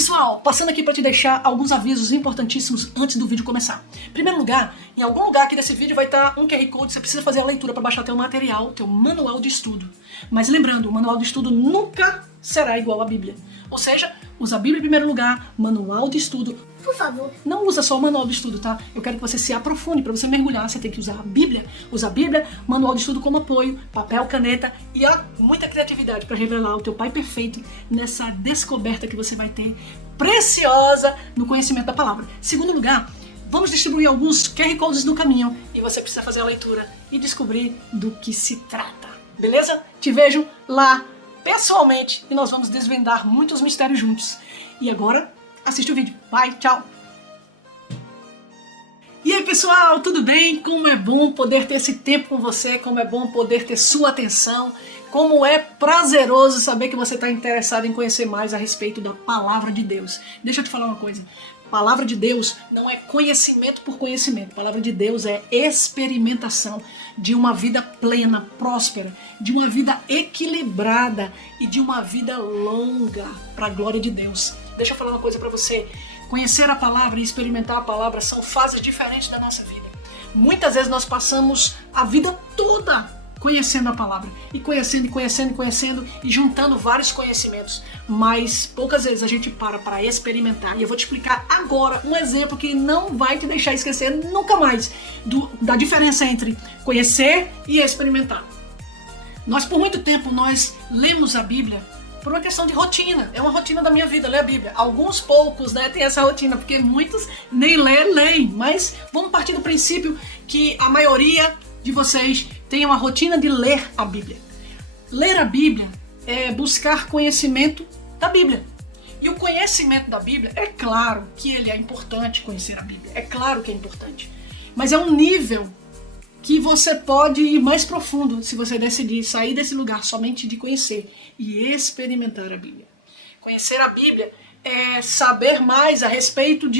pessoal, passando aqui para te deixar alguns avisos importantíssimos antes do vídeo começar. Em primeiro lugar, em algum lugar aqui desse vídeo vai estar um QR Code, você precisa fazer a leitura para baixar teu material, teu manual de estudo. Mas lembrando, o manual de estudo nunca será igual à Bíblia. Ou seja, usa a Bíblia em primeiro lugar, manual de estudo. Por favor. Não usa só o manual de estudo, tá? Eu quero que você se aprofunde. Para você mergulhar, você tem que usar a Bíblia. Usa a Bíblia, manual de estudo como apoio, papel, caneta e muita criatividade para revelar o teu Pai perfeito nessa descoberta que você vai ter preciosa no conhecimento da palavra. Segundo lugar, vamos distribuir alguns QR Codes no caminho e você precisa fazer a leitura e descobrir do que se trata. Beleza? Te vejo lá pessoalmente e nós vamos desvendar muitos mistérios juntos. E agora, assiste o vídeo. Bye, tchau! E aí pessoal, tudo bem? Como é bom poder ter esse tempo com você, como é bom poder ter sua atenção, como é prazeroso saber que você está interessado em conhecer mais a respeito da Palavra de Deus. Deixa eu te falar uma coisa, Palavra de Deus não é conhecimento por conhecimento, Palavra de Deus é experimentação de uma vida plena, próspera, de uma vida equilibrada e de uma vida longa para a glória de Deus. Deixa eu falar uma coisa para você. Conhecer a palavra e experimentar a palavra são fases diferentes da nossa vida. Muitas vezes nós passamos a vida toda conhecendo a palavra. E conhecendo e juntando vários conhecimentos. Mas poucas vezes a gente para experimentar. E eu vou te explicar agora um exemplo que não vai te deixar esquecer nunca mais da diferença entre conhecer e experimentar. Nós por muito tempo nós lemos a Bíblia por uma questão de rotina. É uma rotina da minha vida, ler a Bíblia. Alguns poucos, têm essa rotina, porque muitos nem leem. Mas vamos partir do princípio que a maioria de vocês tem uma rotina de ler a Bíblia. Ler a Bíblia é buscar conhecimento da Bíblia. E o conhecimento da Bíblia, é claro que ele é importante conhecer a Bíblia. É claro que é importante. Mas é um nível que você pode ir mais profundo se você decidir sair desse lugar somente de conhecer e experimentar a Bíblia. Conhecer a Bíblia é saber mais a respeito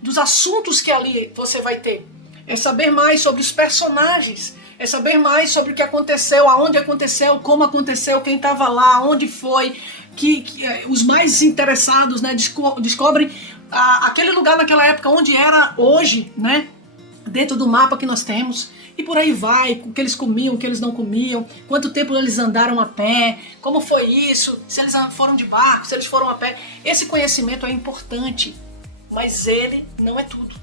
dos assuntos que ali você vai ter. É saber mais sobre os personagens. É saber mais sobre o que aconteceu, aonde aconteceu, como aconteceu, quem estava lá, onde foi. Que os mais interessados descobrem aquele lugar naquela época onde era hoje, dentro do mapa que nós temos. E por aí vai, o que eles comiam, o que eles não comiam, quanto tempo eles andaram a pé, como foi isso, se eles foram de barco, se eles foram a pé. Esse conhecimento é importante, mas ele não é tudo.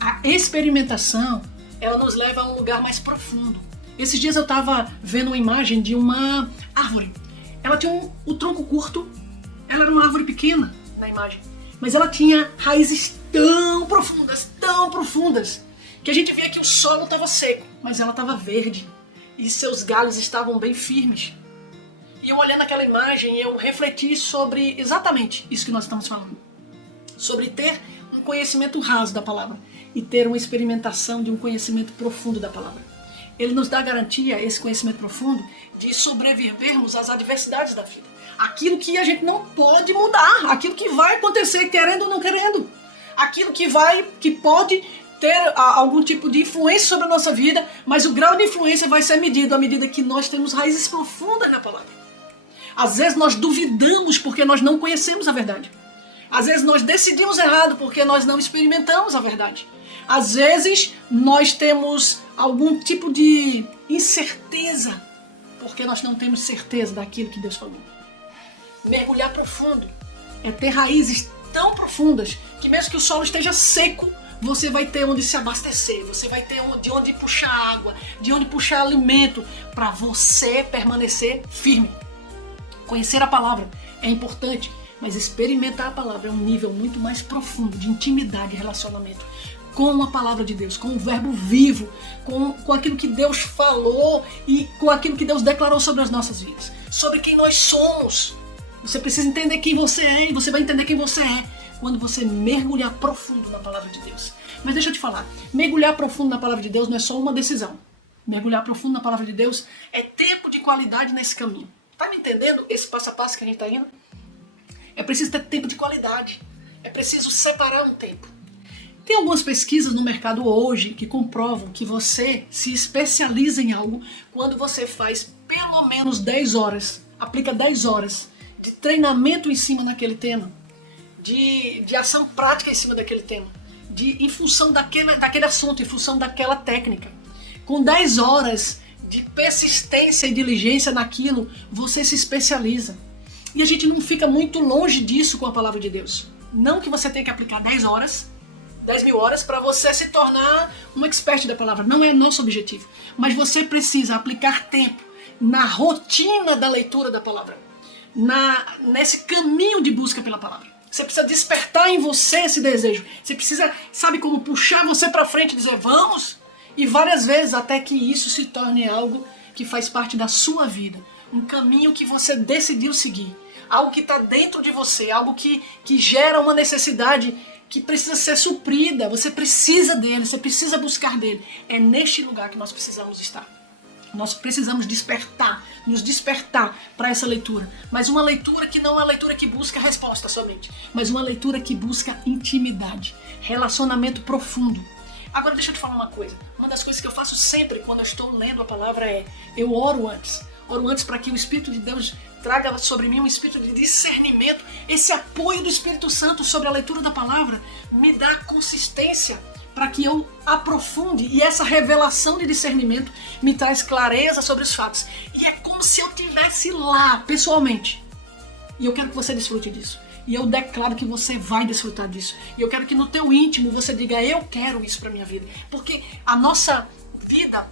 A experimentação, ela nos leva a um lugar mais profundo. Esses dias eu estava vendo uma imagem de uma árvore. Ela tinha o tronco curto, ela era uma árvore pequena na imagem, mas ela tinha raízes tão profundas, que a gente via que o solo estava seco, mas ela estava verde e seus galhos estavam bem firmes. E eu olhando aquela imagem, eu refleti sobre exatamente isso que nós estamos falando. Sobre ter um conhecimento raso da palavra e ter uma experimentação de um conhecimento profundo da palavra. Ele nos dá garantia, esse conhecimento profundo, de sobrevivermos às adversidades da vida. Aquilo que a gente não pode mudar, aquilo que vai acontecer querendo ou não querendo. Aquilo que pode ter algum tipo de influência sobre a nossa vida, mas o grau de influência vai ser medido à medida que nós temos raízes profundas na palavra. Às vezes nós duvidamos porque nós não conhecemos a verdade. Às vezes nós decidimos errado porque nós não experimentamos a verdade. Às vezes nós temos algum tipo de incerteza porque nós não temos certeza daquilo que Deus falou. Mergulhar profundo é ter raízes tão profundas que mesmo que o solo esteja seco, você vai ter onde se abastecer, você vai ter de onde puxar água, de onde puxar alimento para você permanecer firme. Conhecer a palavra é importante, mas experimentar a palavra é um nível muito mais profundo de intimidade e relacionamento com a palavra de Deus, com o verbo vivo, com aquilo que Deus falou e com aquilo que Deus declarou sobre as nossas vidas, sobre quem nós somos. Você precisa entender quem você é e você vai entender quem você é quando você mergulhar profundo na palavra de Deus. Mas deixa eu te falar, mergulhar profundo na palavra de Deus não é só uma decisão. Mergulhar profundo na palavra de Deus é tempo de qualidade nesse caminho. Tá me entendendo esse passo a passo que a gente tá indo? É preciso ter tempo de qualidade. É preciso separar um tempo. Tem algumas pesquisas no mercado hoje que comprovam que você se especializa em algo quando você faz pelo menos 10 horas, aplica 10 horas de treinamento em cima naquele tema. de ação prática em cima daquele tema, em função daquele assunto, em função daquela técnica. Com 10 horas de persistência e diligência naquilo, você se especializa. E a gente não fica muito longe disso com a palavra de Deus. Não que você tenha que aplicar 10 mil horas para você se tornar um expert da palavra. Não é nosso objetivo. Mas você precisa aplicar tempo na rotina da leitura da palavra, nesse caminho de busca pela palavra. Você precisa despertar em você esse desejo. Você precisa, sabe como puxar você para frente e dizer vamos? E várias vezes até que isso se torne algo que faz parte da sua vida. Um caminho que você decidiu seguir. Algo que está dentro de você. Algo que gera uma necessidade que precisa ser suprida. Você precisa dele, você precisa buscar dele. É neste lugar que nós precisamos estar. Nós precisamos nos despertar para essa leitura. Mas uma leitura que não é uma leitura que busca resposta somente, mas uma leitura que busca intimidade, relacionamento profundo. Agora deixa eu te falar uma coisa. Uma das coisas que eu faço sempre quando eu estou lendo a palavra é, eu oro antes. Oro antes para que o Espírito de Deus traga sobre mim um espírito de discernimento. Esse apoio do Espírito Santo sobre a leitura da palavra me dá consistência para que eu aprofunde, e essa revelação de discernimento me traz clareza sobre os fatos. E é como se eu estivesse lá, pessoalmente. E eu quero que você desfrute disso. E eu declaro que você vai desfrutar disso. E eu quero que no teu íntimo você diga, eu quero isso para minha vida. Porque a nossa vida,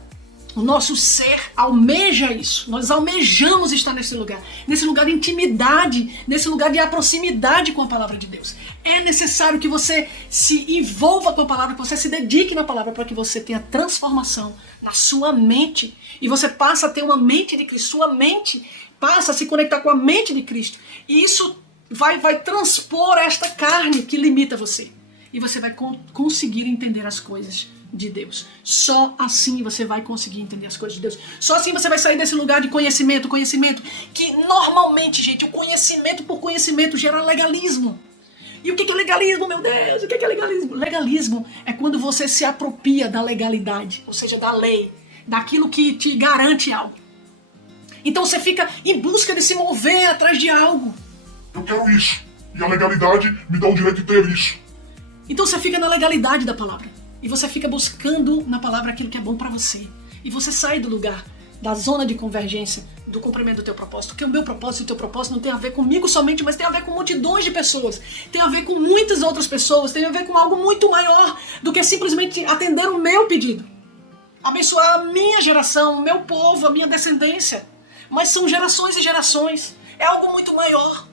o nosso ser almeja isso. Nós almejamos estar nesse lugar de intimidade, nesse lugar de proximidade com a palavra de Deus. É necessário que você se envolva com a palavra, que você se dedique na palavra para que você tenha transformação na sua mente e você passa a ter uma mente de Cristo. Sua mente passa a se conectar com a mente de Cristo. E isso vai transpor esta carne que limita você. E você vai conseguir entender as coisas de Deus. Só assim você vai conseguir entender as coisas de Deus. Só assim você vai sair desse lugar de conhecimento que normalmente, gente, o conhecimento por conhecimento gera legalismo. E o que é legalismo, meu Deus? O que é legalismo? Legalismo é quando você se apropria da legalidade, ou seja, da lei, daquilo que te garante algo. Então você fica em busca de se mover atrás de algo. Eu quero isso, e a legalidade me dá o direito de ter isso. Então você fica na legalidade da palavra. E você fica buscando na palavra aquilo que é bom para você. E você sai do lugar, da zona de convergência, do cumprimento do teu propósito. Porque o meu propósito e o teu propósito não tem a ver comigo somente, mas tem a ver com multidões de pessoas. Tem a ver com muitas outras pessoas. Tem a ver com algo muito maior do que simplesmente atender o meu pedido. Abençoar a minha geração, o meu povo, a minha descendência. Mas são gerações e gerações. É algo muito maior.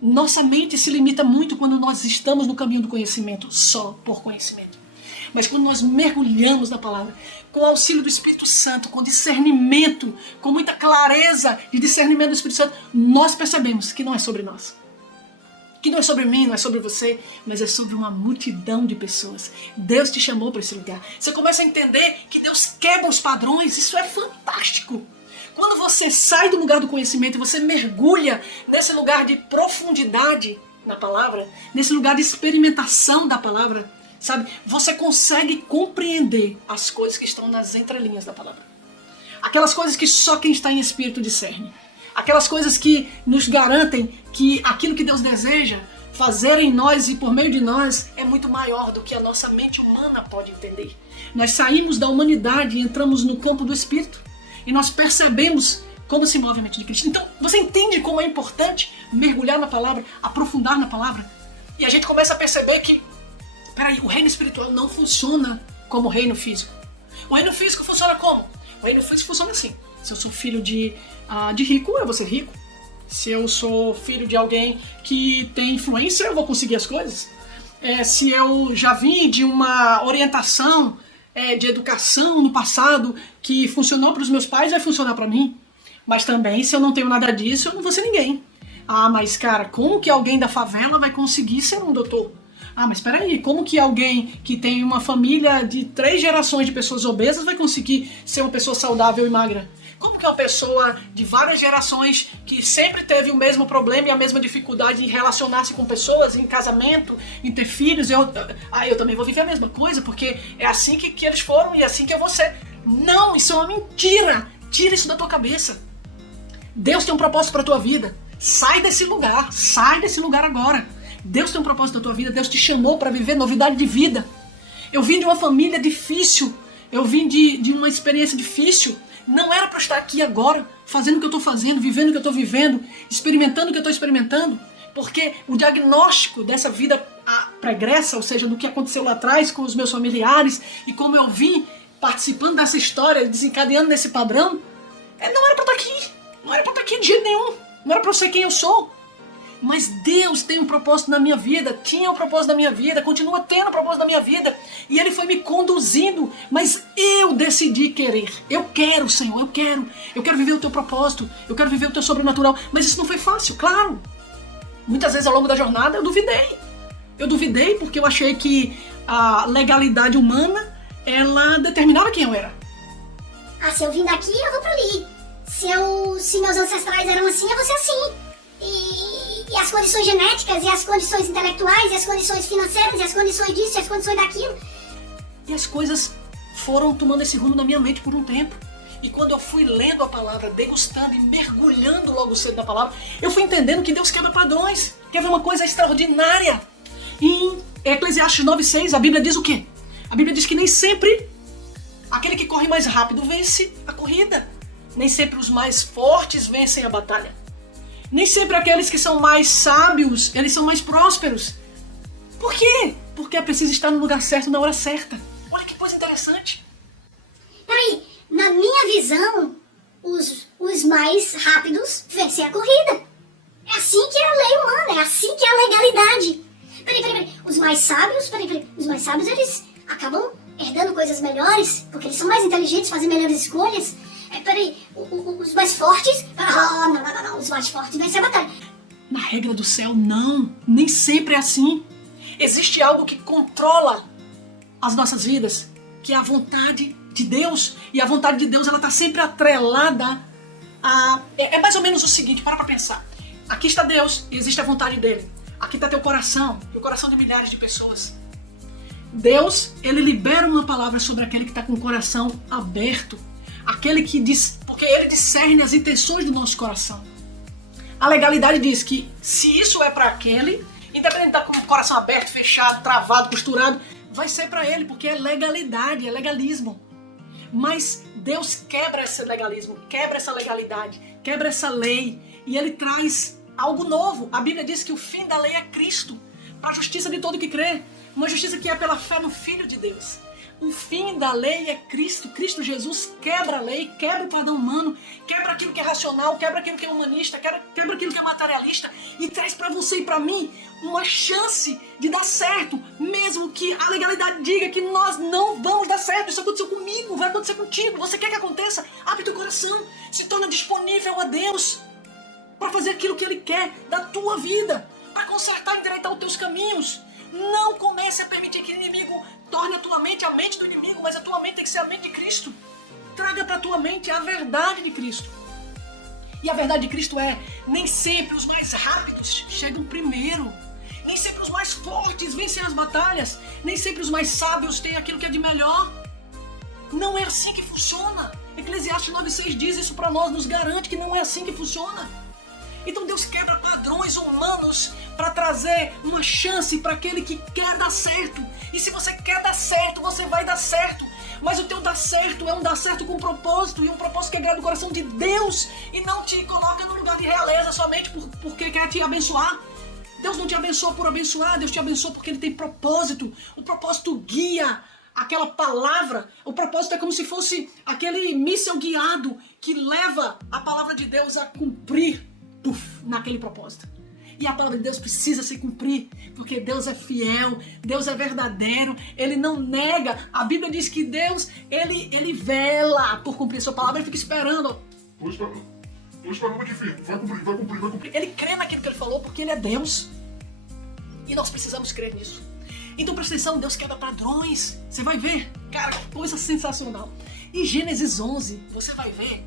Nossa mente se limita muito quando nós estamos no caminho do conhecimento, só por conhecimento. Mas quando nós mergulhamos na palavra, com o auxílio do Espírito Santo, com discernimento, com muita clareza de discernimento do Espírito Santo, nós percebemos que não é sobre nós. Que não é sobre mim, não é sobre você, mas é sobre uma multidão de pessoas. Deus te chamou para esse lugar. Você começa a entender que Deus quebra os padrões, isso é fantástico. Quando você sai do lugar do conhecimento e você mergulha nesse lugar de profundidade na palavra, nesse lugar de experimentação da palavra, sabe? Você consegue compreender as coisas que estão nas entrelinhas da palavra. Aquelas coisas que só quem está em espírito discerne. Aquelas coisas que nos garantem que aquilo que Deus deseja fazer em nós e por meio de nós é muito maior do que a nossa mente humana pode entender. Nós saímos da humanidade e entramos no campo do espírito e nós percebemos como se move a mente de Cristo. Então, você entende como é importante mergulhar na palavra, aprofundar na palavra? E a gente começa a perceber que peraí, o reino espiritual não funciona como o reino físico. O reino físico funciona como? O reino físico funciona assim. Se eu sou filho de rico, eu vou ser rico. Se eu sou filho de alguém que tem influência, eu vou conseguir as coisas. Se eu já vim de uma orientação de educação no passado que funcionou para os meus pais, vai funcionar para mim. Mas também, se eu não tenho nada disso, eu não vou ser ninguém. Ah, mas cara, como que alguém da favela vai conseguir ser um doutor? Ah, mas peraí, como que alguém que tem uma família de 3 gerações de pessoas obesas vai conseguir ser uma pessoa saudável e magra? Como que uma pessoa de várias gerações que sempre teve o mesmo problema e a mesma dificuldade em relacionar-se com pessoas, em casamento, em ter filhos, eu também vou viver a mesma coisa, porque é assim que eles foram e é assim que eu vou ser. Não, isso é uma mentira. Tira isso da tua cabeça. Deus tem um propósito para a tua vida. Sai desse lugar agora. Deus tem um propósito na tua vida, Deus te chamou para viver novidade de vida. Eu vim de uma família difícil, eu vim de uma experiência difícil. Não era para estar aqui agora, fazendo o que eu estou fazendo, vivendo o que eu estou vivendo, experimentando o que eu estou experimentando, porque o diagnóstico dessa vida pregressa, ou seja, do que aconteceu lá atrás com os meus familiares e como eu vim participando dessa história, desencadeando nesse padrão, não era para estar aqui, não era para estar aqui de jeito nenhum, não era para eu ser quem eu sou. Mas Deus tem um propósito na minha vida, tinha um propósito na minha vida, continua tendo um propósito na minha vida. E Ele foi me conduzindo, mas eu decidi querer. Eu quero, Senhor, eu quero viver o Teu propósito, eu quero viver o Teu sobrenatural. Mas isso não foi fácil, claro. Muitas vezes ao longo da jornada eu duvidei. Eu duvidei porque eu achei que a legalidade humana, ela determinava quem eu era. Se eu vim daqui, eu vou pra ali. Se meus ancestrais eram assim, eu vou ser assim. E as condições genéticas, e as condições intelectuais, e as condições financeiras, e as condições disso, e as condições daquilo. E as coisas foram tomando esse rumo na minha mente por um tempo. E quando eu fui lendo a palavra, degustando e mergulhando logo cedo na palavra, eu fui entendendo que Deus quebra padrões, quer ver uma coisa extraordinária. Em Eclesiastes 9:6, a Bíblia diz o quê? A Bíblia diz que nem sempre aquele que corre mais rápido vence a corrida. Nem sempre os mais fortes vencem a batalha. Nem sempre aqueles que são mais sábios, eles são mais prósperos. Por quê? Porque é preciso estar no lugar certo na hora certa. Olha que coisa interessante. Peraí, na minha visão, os mais rápidos vencem a corrida. É assim que é a lei humana, é assim que é a legalidade. Peraí. Os mais sábios, eles acabam herdando coisas melhores, porque eles são mais inteligentes, fazem melhores escolhas. Os mais fortes... Não. Os mais fortes vencem a batalha. Na regra do céu, não. Nem sempre é assim. Existe algo que controla as nossas vidas, que é a vontade de Deus. E a vontade de Deus, ela está sempre atrelada a... É mais ou menos o seguinte, para pensar. Aqui está Deus e existe a vontade dele. Aqui está teu coração, e o coração de milhares de pessoas. Deus, ele libera uma palavra sobre aquele que está com o coração aberto. Aquele que diz, porque ele discerne as intenções do nosso coração. A legalidade diz que se isso é para aquele, independente de estar com o coração aberto, fechado, travado, costurado, vai ser para ele, porque é legalidade, é legalismo. Mas Deus quebra esse legalismo, quebra essa legalidade, quebra essa lei, e ele traz algo novo. A Bíblia diz que o fim da lei é Cristo, para a justiça de todo que crê, uma justiça que é pela fé no Filho de Deus. O fim da lei é Cristo. Cristo Jesus quebra a lei, quebra o padrão humano, quebra aquilo que é racional, quebra aquilo que é humanista, quebra aquilo que é materialista e traz para você e para mim uma chance de dar certo, mesmo que a legalidade diga que nós não vamos dar certo. Isso aconteceu comigo, vai acontecer contigo. Você quer que aconteça? Abre teu coração, se torna disponível a Deus para fazer aquilo que Ele quer da tua vida, para consertar e endireitar os teus caminhos. Não comece a permitir que o inimigo torne a tua mente a mente do inimigo, mas a tua mente tem que ser a mente de Cristo. Traga para a tua mente a verdade de Cristo. E a verdade de Cristo é, nem sempre os mais rápidos chegam primeiro. Nem sempre os mais fortes vencem as batalhas. Nem sempre os mais sábios têm aquilo que é de melhor. Não é assim que funciona. Eclesiastes 9:6 diz isso para nós, nos garante que não é assim que funciona. Então Deus quebra padrões humanos para trazer uma chance para aquele que quer dar certo. E se você quer dar certo, você vai dar certo. Mas o teu dar certo é um dar certo com propósito, e um propósito que agrada o coração de Deus e não te coloca no lugar de realeza somente porque quer te abençoar. Deus não te abençoa por abençoar, Deus te abençoa porque Ele tem propósito. O propósito guia aquela palavra. O propósito é como se fosse aquele míssil guiado que leva a palavra de Deus a cumprir naquele propósito. E a palavra de Deus precisa se cumprir, porque Deus é fiel, Deus é verdadeiro, Ele não nega. A Bíblia diz que Deus, Ele vela por cumprir sua palavra, Ele fica esperando. Tô esperando que fique. Vai cumprir. Ele crê naquilo que Ele falou, porque Ele é Deus. E nós precisamos crer nisso. Então presta atenção, Deus quebra padrões. Você vai ver, cara, que coisa sensacional. Em Gênesis 11, você vai ver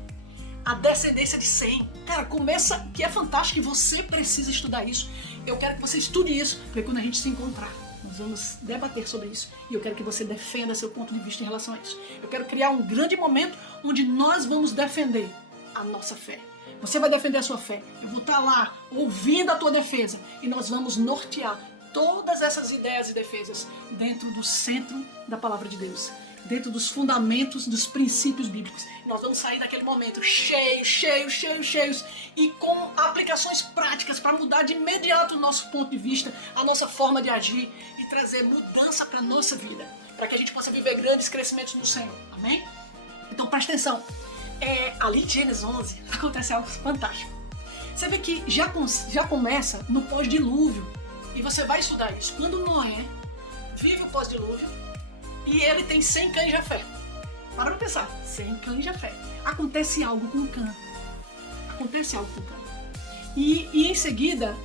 a descendência de Sem. Cara, começa, que é fantástico, e você precisa estudar isso. Eu quero que você estude isso, porque quando a gente se encontrar, nós vamos debater sobre isso. E eu quero que você defenda seu ponto de vista em relação a isso. Eu quero criar um grande momento onde nós vamos defender a nossa fé. Você vai defender a sua fé. Eu vou estar lá ouvindo a tua defesa. E nós vamos nortear todas essas ideias e defesas dentro do centro da palavra de Deus. Dentro dos fundamentos, dos princípios bíblicos. Nós vamos sair daquele momento cheios e com aplicações práticas para mudar de imediato o nosso ponto de vista, a nossa forma de agir e trazer mudança para a nossa vida, para que a gente possa viver grandes crescimentos no Senhor. Amém? Então presta atenção. Ali em Gênesis 11 acontece algo fantástico. Você vê que já começa no pós-dilúvio. E você vai estudar isso. Quando Noé vive o pós-dilúvio e ele tem 100 cães de Jafé. Para pra pensar. 100 cães de Jafé. Acontece algo com Cã. E em seguida,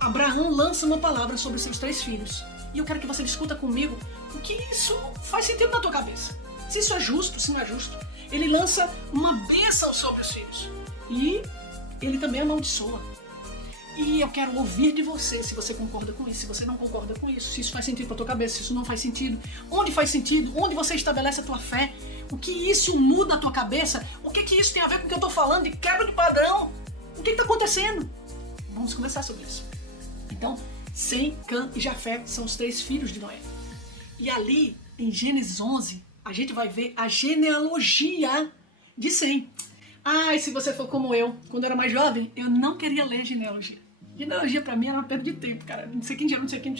Abraão lança uma palavra sobre seus 3 filhos. E eu quero que você discuta comigo o que isso faz sentido na tua cabeça. Se isso é justo, se não é justo. Ele lança uma bênção sobre os filhos. E ele também amaldiçoa. E eu quero ouvir de você se você concorda com isso, se você não concorda com isso, se isso faz sentido para tua cabeça, se isso não faz sentido, onde faz sentido, onde você estabelece a tua fé, o que isso muda a tua cabeça, o que isso tem a ver com o que eu estou falando de quebra de padrão, o que está acontecendo? Vamos conversar sobre isso. Então, Sem, Cã e Jafé são os 3 filhos de Noé. E ali, em Gênesis 11, a gente vai ver a genealogia de Sem. E se você for como eu, quando eu era mais jovem, eu não queria ler genealogia. Genealogia pra mim era uma perda de tempo, cara. Não sei quem já, não sei quem.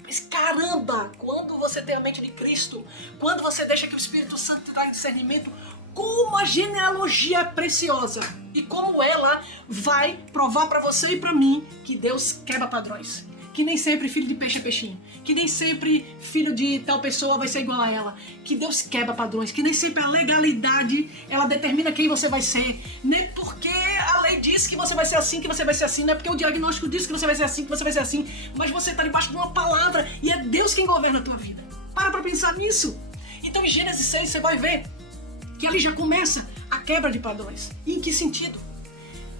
Mas caramba, quando você tem a mente de Cristo, quando você deixa que o Espírito Santo traga discernimento, como a genealogia é preciosa. E como ela vai provar pra você e pra mim que Deus quebra padrões. Que nem sempre filho de peixe é peixinho. Que nem sempre filho de tal pessoa vai ser igual a ela. Que Deus quebra padrões. Que nem sempre a legalidade, ela determina quem você vai ser. Nem porque a lei diz que você vai ser assim, que você vai ser assim. Não é porque o diagnóstico diz que você vai ser assim, que você vai ser assim. Mas você está debaixo de uma palavra e é Deus quem governa a tua vida. Para pensar nisso. Então em Gênesis 6 você vai ver que ali já começa a quebra de padrões. E em que sentido?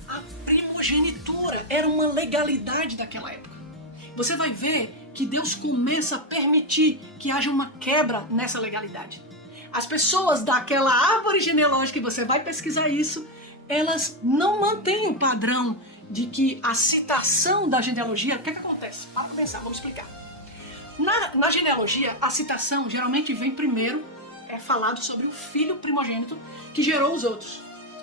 A primogenitura era uma legalidade daquela época. Você vai ver que Deus começa a permitir que haja uma quebra nessa legalidade. As pessoas daquela árvore genealógica, e você vai pesquisar isso, elas não mantêm o padrão de que a citação da genealogia... O que acontece? Para pensar, vamos explicar. Na genealogia, a citação geralmente vem primeiro, é falado sobre o filho primogênito que gerou os outros.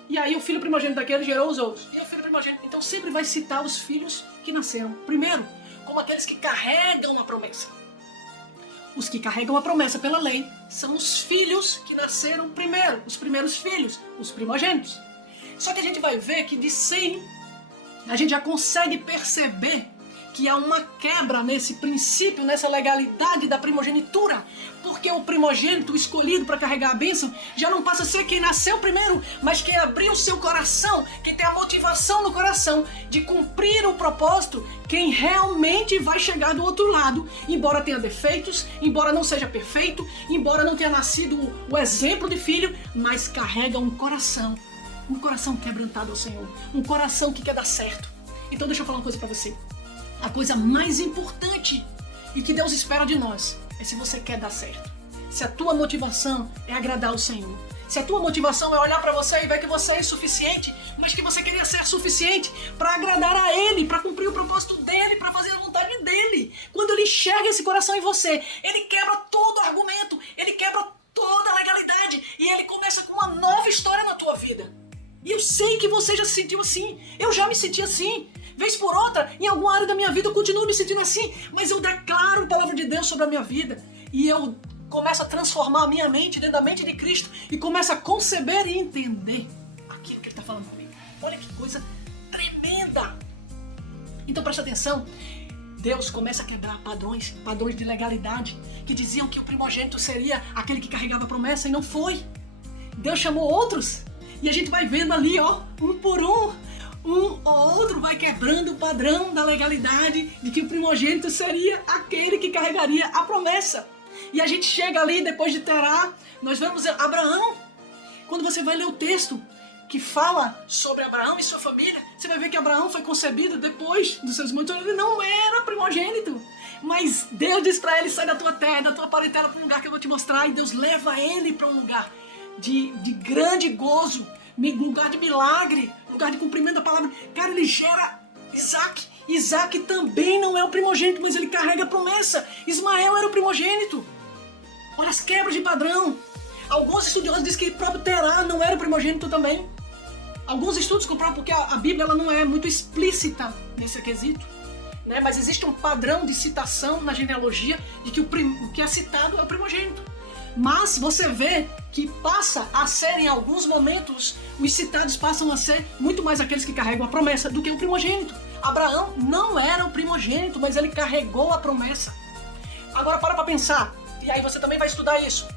E aí o filho primogênito daquele gerou os outros. E o filho primogênito, então sempre vai citar os filhos que nasceram primeiro, como aqueles que carregam a promessa. Os que carregam a promessa pela lei são os filhos que nasceram primeiro, os primeiros filhos, os primogênitos. Só que a gente vai ver que de Sem, a gente já consegue perceber que há uma quebra nesse princípio, nessa legalidade da primogenitura, porque o primogênito escolhido para carregar a bênção já não passa a ser quem nasceu primeiro, mas quem abriu o seu coração, quem tem a motivação no coração de cumprir o propósito, quem realmente vai chegar do outro lado, embora tenha defeitos, embora não seja perfeito, embora não tenha nascido o exemplo de filho, mas carrega um coração quebrantado ao Senhor, um coração que quer dar certo. Então deixa eu falar uma coisa para você. A coisa mais importante e que Deus espera de nós é se você quer dar certo. Se a tua motivação é agradar o Senhor. Se a tua motivação é olhar para você e ver que você é insuficiente, mas que você queria ser suficiente para agradar a Ele, para cumprir o propósito dEle, para fazer a vontade dEle. Quando Ele enxerga esse coração em você, Ele quebra todo o argumento, Ele quebra toda a legalidade e Ele começa com uma nova história na tua vida. E eu sei que você já se sentiu assim, eu já me senti assim. Vez por outra, em alguma área da minha vida eu continuo me sentindo assim, mas eu declaro a palavra de Deus sobre a minha vida e eu começo a transformar a minha mente dentro da mente de Cristo e começo a conceber e entender aquilo que Ele está falando comigo. Olha que coisa tremenda! Então presta atenção, Deus começa a quebrar padrões de legalidade que diziam que o primogênito seria aquele que carregava a promessa e não foi. Deus chamou outros e a gente vai vendo ali, ó, um por um ou outro vai quebrando o padrão da legalidade de que o primogênito seria aquele que carregaria a promessa. E a gente chega ali, depois de Terá, nós vemos Abraão. Quando você vai ler o texto que fala sobre Abraão e sua família, você vai ver que Abraão foi concebido depois dos seus irmãos. Então ele não era primogênito. Mas Deus diz para ele, sai da tua terra, da tua parentela para um lugar que eu vou te mostrar. E Deus leva ele para um lugar de grande gozo, um lugar de milagre, no lugar de cumprimento da palavra, cara, ele gera Isaac. Isaac também não é o primogênito, mas ele carrega a promessa. Ismael era o primogênito. Olha as quebras de padrão. Alguns estudiosos dizem que o próprio Terá não era o primogênito também. Alguns estudos comprovam porque a Bíblia ela não é muito explícita nesse quesito, né? Mas existe um padrão de citação na genealogia de que o que é citado é o primogênito. Mas você vê que passa a ser, em alguns momentos, os citados passam a ser muito mais aqueles que carregam a promessa do que o primogênito. Abraão não era o primogênito, mas ele carregou a promessa. Agora para pensar, e aí você também vai estudar isso.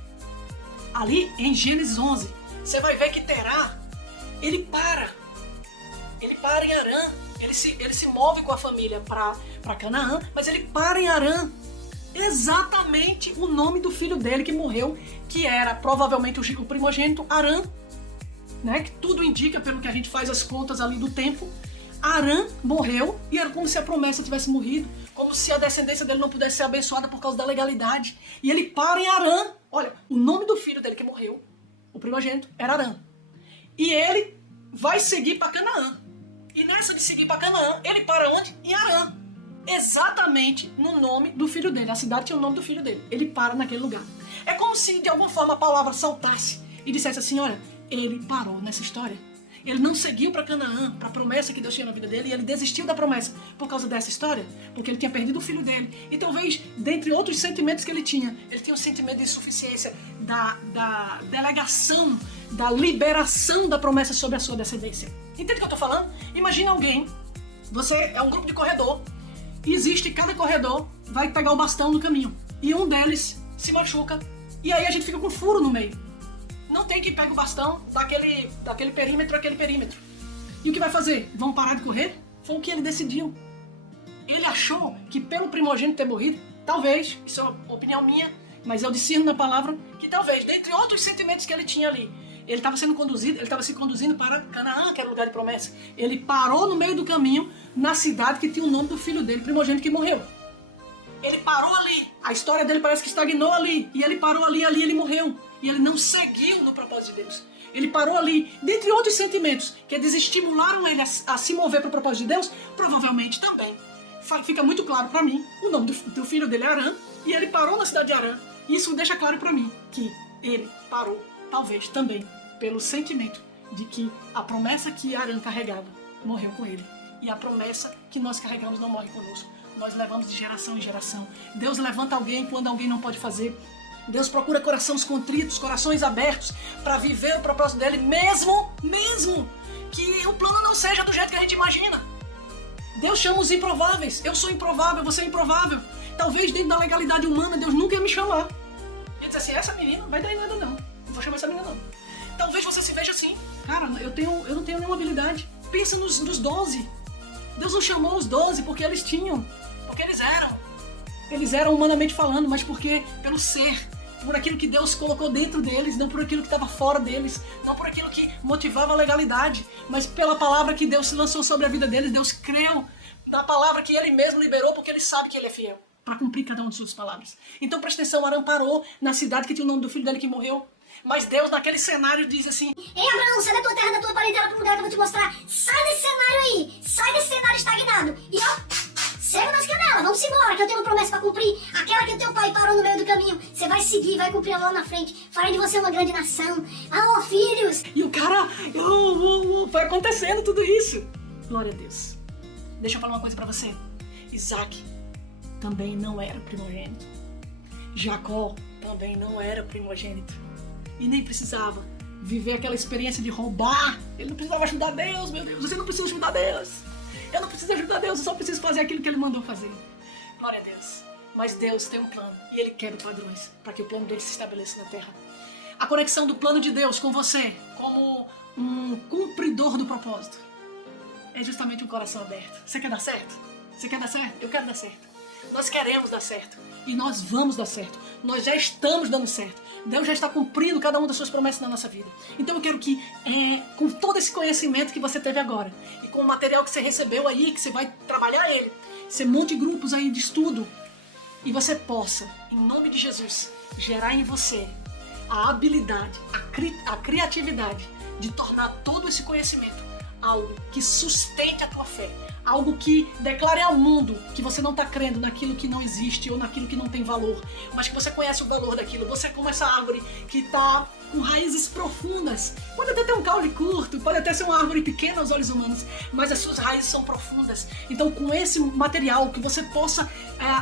Ali em Gênesis 11, você vai ver que Terá, ele para em Harã, ele se move com a família para Canaã, mas ele para em Harã. Exatamente o nome do filho dele que morreu, que era provavelmente o primogênito, Harã, né? Que tudo indica, pelo que a gente faz as contas ali do tempo, Harã morreu e era como se a promessa tivesse morrido, como se a descendência dele não pudesse ser abençoada por causa da legalidade. E ele para em Harã. Olha, o nome do filho dele que morreu, o primogênito, era Harã. E ele vai seguir para Canaã. E nessa de seguir para Canaã, ele para onde? Em Harã. Exatamente no nome do filho dele. A cidade tinha o nome do filho dele. Ele para naquele lugar. É como se de alguma forma a palavra saltasse e dissesse assim, olha, ele parou nessa história. Ele não seguiu para Canaã, para a promessa que Deus tinha na vida dele, e ele desistiu da promessa por causa dessa história, porque ele tinha perdido o filho dele. E talvez, dentre outros sentimentos que ele tinha um sentimento de insuficiência, da delegação, da liberação da promessa sobre a sua descendência. Entende o que eu estou falando? Imagina alguém, você é um grupo de corredor, e existe, cada corredor vai pegar o bastão no caminho. E um deles se machuca. E aí a gente fica com um furo no meio. Não tem quem pegue o bastão daquele perímetro àquele perímetro. E o que vai fazer? Vão parar de correr? Foi o que ele decidiu. Ele achou que pelo primogênito ter morrido, talvez, isso é uma opinião minha, mas eu discerno na palavra, que talvez, dentre outros sentimentos que ele tinha ali, ele estava se conduzindo para Canaã, que era o lugar de promessa. Ele parou no meio do caminho, na cidade que tinha o nome do filho dele, primogênito, que morreu. Ele parou ali. A história dele parece que estagnou ali. E ele parou ali ele morreu. E ele não seguiu no propósito de Deus. Ele parou ali. Dentre outros sentimentos que desestimularam ele a se mover para o propósito de Deus, provavelmente também. Fica muito claro para mim, o nome do filho dele é Harã, e ele parou na cidade de Harã. Isso deixa claro para mim que ele parou, talvez também, pelo sentimento de que a promessa que Harã carregava morreu com ele. E a promessa que nós carregamos não morre conosco. Nós levamos de geração em geração. Deus levanta alguém quando alguém não pode fazer. Deus procura corações contritos, corações abertos, para viver o propósito dele, mesmo que o plano não seja do jeito que a gente imagina. Deus chama os improváveis. Eu sou improvável, você é improvável. Talvez dentro da legalidade humana, Deus nunca ia me chamar. Ele diz assim, essa menina não vai dar em nada não. Não vou chamar essa menina não. Talvez você se veja assim. Cara, eu não tenho nenhuma habilidade. Pensa nos 12. Deus não chamou os 12 porque eles tinham. Porque eles eram. Eles eram humanamente falando, mas porque pelo ser. Por aquilo que Deus colocou dentro deles, não por aquilo que estava fora deles, não por aquilo que motivava a legalidade, mas pela palavra que Deus se lançou sobre a vida deles. Deus creu na palavra que Ele mesmo liberou, porque Ele sabe que Ele é fiel para cumprir cada uma de suas palavras. Então presta atenção, Harã parou na cidade que tinha o nome do filho dele que morreu, mas Deus naquele cenário diz assim: ei Abraão, sai da tua terra, da tua parentela para um lugar que eu vou te mostrar. Sai desse cenário aí, sai desse cenário estagnado e ó, cega nas canelas, vamos embora, que eu tenho uma promessa pra cumprir. Aquela que o teu pai parou no meio do caminho, você vai seguir, vai cumprir lá na frente. Farei de você uma grande nação. Ah, filhos! E o cara, vai acontecendo tudo isso. Glória a Deus. Deixa eu falar uma coisa pra você. Isaac também não era primogênito. Jacó também não era primogênito. E nem precisava viver aquela experiência de roubar. Ele não precisava ajudar Deus, meu Deus. Você não precisa ajudar Deus. Eu não preciso ajudar Deus, eu só preciso fazer aquilo que Ele mandou fazer. Glória a Deus. Mas Deus tem um plano e Ele quer padrões para que o plano dele se estabeleça na terra. A conexão do plano de Deus com você, como um cumpridor do propósito, é justamente um coração aberto. Você quer dar certo? Você quer dar certo? Eu quero dar certo. Nós queremos dar certo e nós vamos dar certo. Nós já estamos dando certo. Deus já está cumprindo cada uma das suas promessas na nossa vida. Então eu quero que, com todo esse conhecimento que você teve agora, e com o material que você recebeu aí, que você vai trabalhar ele, você monte grupos aí de estudo, e você possa, em nome de Jesus, gerar em você a habilidade, a criatividade de tornar todo esse conhecimento algo que sustente a tua fé, algo que declare ao mundo que você não está crendo naquilo que não existe ou naquilo que não tem valor, mas que você conhece o valor daquilo. Você é como essa árvore que está com raízes profundas. Pode até ter um caule curto, pode até ser uma árvore pequena aos olhos humanos, mas as suas raízes são profundas. Então, com esse material, que você possa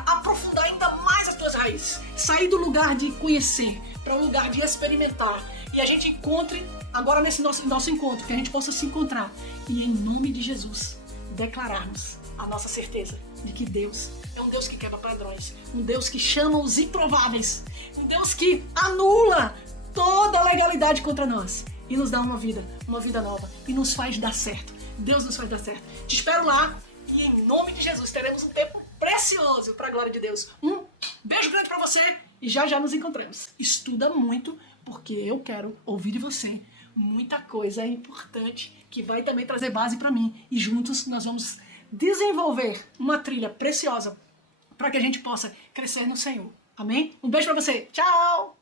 aprofundar ainda mais as suas raízes, sair do lugar de conhecer para o lugar de experimentar, e a gente encontre agora nesse nosso encontro, que a gente possa se encontrar e, em nome de Jesus, declararmos a nossa certeza de que Deus é um Deus que quebra padrões, um Deus que chama os improváveis, um Deus que anula toda a legalidade contra nós e nos dá uma vida nova e nos faz dar certo. Deus nos faz dar certo. Te espero lá e, em nome de Jesus, teremos um tempo precioso para a glória de Deus. Um beijo grande para você e já nos encontramos. Estuda muito, porque eu quero ouvir de você muita coisa importante que vai também trazer base para mim. E juntos nós vamos desenvolver uma trilha preciosa para que a gente possa crescer no Senhor. Amém? Um beijo para você. Tchau!